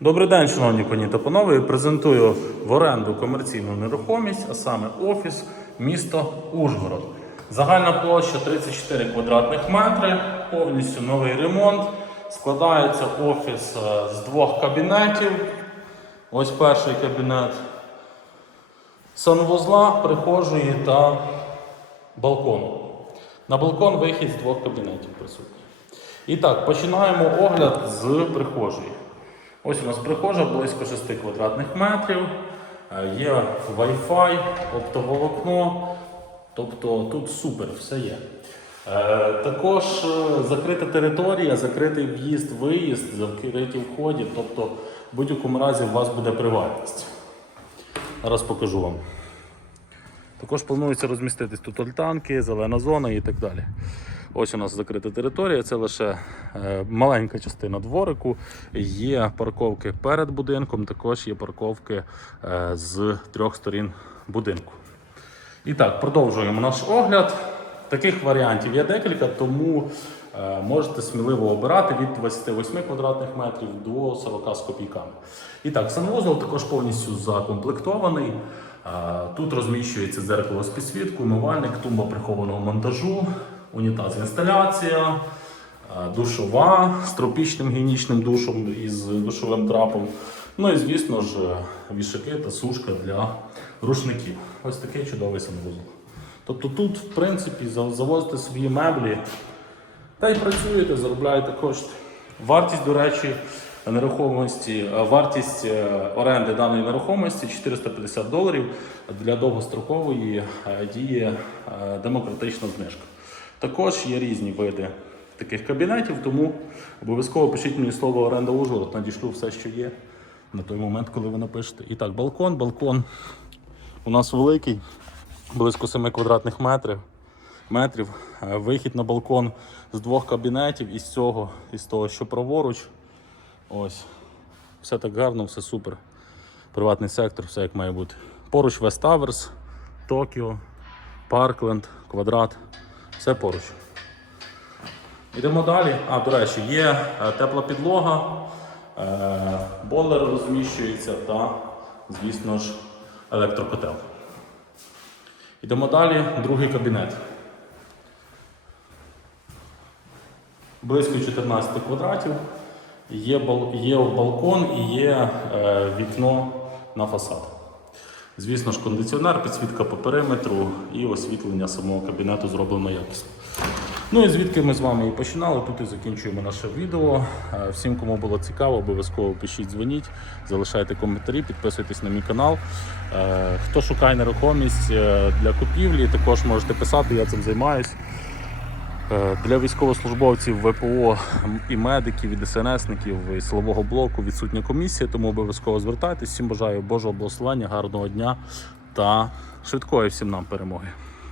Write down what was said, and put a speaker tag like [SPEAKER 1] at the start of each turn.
[SPEAKER 1] Добрий день, шановні пані та панове. Презентую в оренду комерційну нерухомість, а саме офіс місто Ужгород. Загальна площа 34 квадратних метри, повністю новий ремонт. Складається офіс е, з двох кабінетів. Ось перший кабінет санвузла, прихожої та балкону. На балкон вихід з двох кабінетів присутній. І так, починаємо огляд з прихожої. Ось у нас прихожа близько 6 квадратних метрів. Е, Є Wi-Fi, оптоволокно. Тобто тут супер, все є. Е, Також е, закрита територія, закритий в'їзд, виїзд, закриті вході. Тобто, в будь-якому разі у вас буде приватність. Зараз покажу вам. Також планується розміститись тут альтанки, зелена зона і так далі. Ось у нас закрита територія, це лише е, маленька частина дворику. Є парковки перед будинком, також є парковки е, з трьох сторін будинку. І так, продовжуємо наш огляд. Таких варіантів є декілька, тому е, можете сміливо обирати від 28 квадратних метрів до 40 з копійками. І так, санвузол також повністю закомплектований. Тут розміщується дзеркало з підсвіткою, умивальник, тумба прихованого монтажу, унітаз інсталяція, е, душова з тропічним гігієнічним душом із душовим трапом. Ну і звісно ж, вішаки та сушка для рушників. Ось такий чудовий санвузол. Тобто тут, в принципі, завозите свої меблі та й працюєте, заробляєте кошти. Вартість, до речі, нерухомості, е, вартість е, оренди даної нерухомості 450 доларів для довгострокової діє демократична знижка. Також є різні види таких кабінетів, тому обов'язково пишіть мені слово оренда Ужгород, надішлю все, що є на той момент, коли ви напишете. І так, балкон, балкон у нас великий, близько 7 квадратних метрів. метрів. Е, Вихід на балкон з двох кабінетів із цього, із того, що праворуч. Ось. Все так гарно, все супер. Приватний сектор, все як має бути. Поруч West Towers, Токіо, Паркленд, Квадрат. Все поруч. Йдемо далі. А, до речі, є е, тепла підлога, е, бойлер розміщується та, звісно ж, електрокотел. Йдемо далі, другий кабінет. Близько 14 квадратів. Є, є балкон і є е, вікно на фасад. Звісно ж, кондиціонер, підсвітка по периметру і освітлення самого кабінету зроблено якісно. Ну і звідки ми з вами і починали, тут і закінчуємо наше відео. Е, Всім, кому було цікаво, обов'язково пишіть, дзвоніть, залишайте коментарі, підписуйтесь на мій канал. Е, Хто шукає нерухомість е, для купівлі, також можете писати, я цим займаюсь. Е, Для військовослужбовців ВПО і медиків, і ДСНСників, і силового блоку відсутня комісія, тому обов'язково звертайтесь. Всім бажаю Божого благословення, гарного дня та швидкої всім нам перемоги.